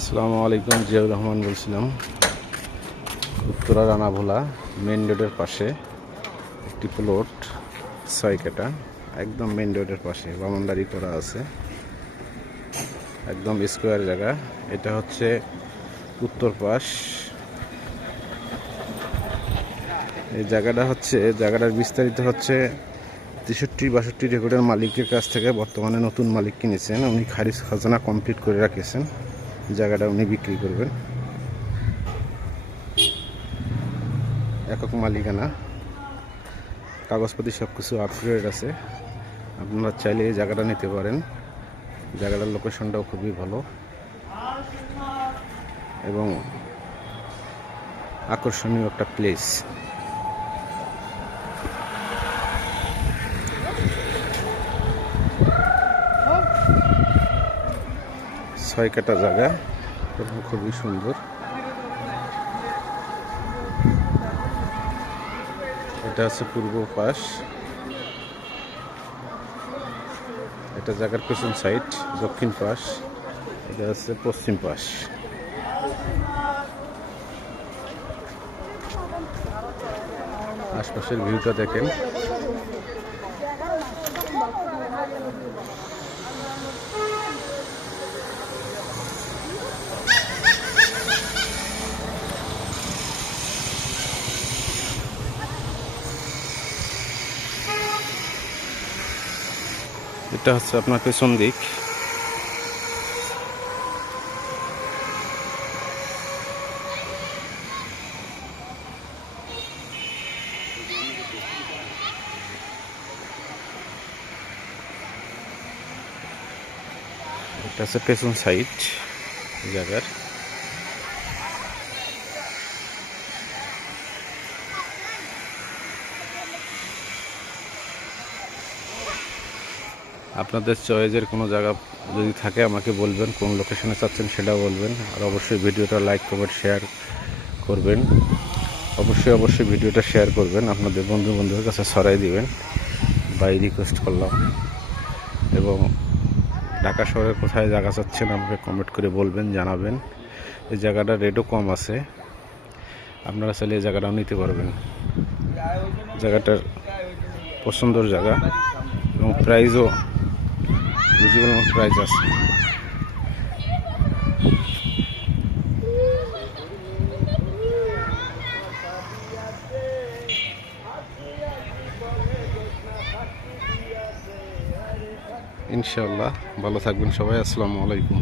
আসসালামু আলাইকুম, জিয়াউর রহমান বলছিলাম। উত্তরা রানাভোলা মেন রোডের পাশে একটি প্লট ছয় কাটা একদম মেন রোডের পাশে বামনদারি করা আছে। একদম স্কোয়ার জায়গা। এটা হচ্ছে উত্তর পাশ। এই জায়গাটা হচ্ছে, জায়গাটার বিস্তারিত হচ্ছে তেষট্টি বাষট্টি রেকর্ডের মালিকের কাছ থেকে বর্তমানে নতুন মালিক কিনেছেন। উনি খারিজ খাজানা কমপ্লিট করে রাখেছেন জায়গাটা উনি বিক্রি করবেন। একক মালিকানা। কাগজপাতি সব কিছু আপগ্রেড আছে। আপনারা চাইলে এই জায়গাটা নিতে পারেন। জায়গাটার লোকেশনটাও খুবই ভালো। এবং আকর্ষণীয় একটা প্লেস ছয় কাটা জায়গা। এবং খুবই সুন্দর। এটা হচ্ছে পূর্ব পাশ। এটা জায়গার পেছন সাইড দক্ষিণ পাশ। এটা হচ্ছে পশ্চিম পাশ। আশপাশের ভিউটা দেখেন। এটা হচ্ছে আপনার পেছন দিক এটা হচ্ছে পেছন সাইড জায়গার। আপনাদের চয়েজের কোনো জায়গা যদি থাকে আমাকে বলবেন, কোন লোকেশনে চাচ্ছেন সেটা বলবেন। আর অবশ্যই ভিডিওটা লাইক কমেন্ট শেয়ার করবেন। অবশ্যই অবশ্যই ভিডিওটা শেয়ার করবেন। আপনাদের বন্ধু বন্ধুদের কাছে ছড়াই দিবেন। বাই রিকোয়েস্ট করলাম। এবং ঢাকা শহরে কোথায় জায়গা চাচ্ছেন আমাকে কমেন্ট করে বলবেন, জানাবেন। এই জায়গাটা রেটও কম আছে। আপনারা চাইলে এই জায়গাটাও নিতে পারবেন। জায়গাটার পছন্দর জায়গা। এবং প্রাইজও রিজনেবল প্রাইজ আছে। ইনশাল্লাহ ভালো থাকবেন সবাই আসসালামু আলাইকুম।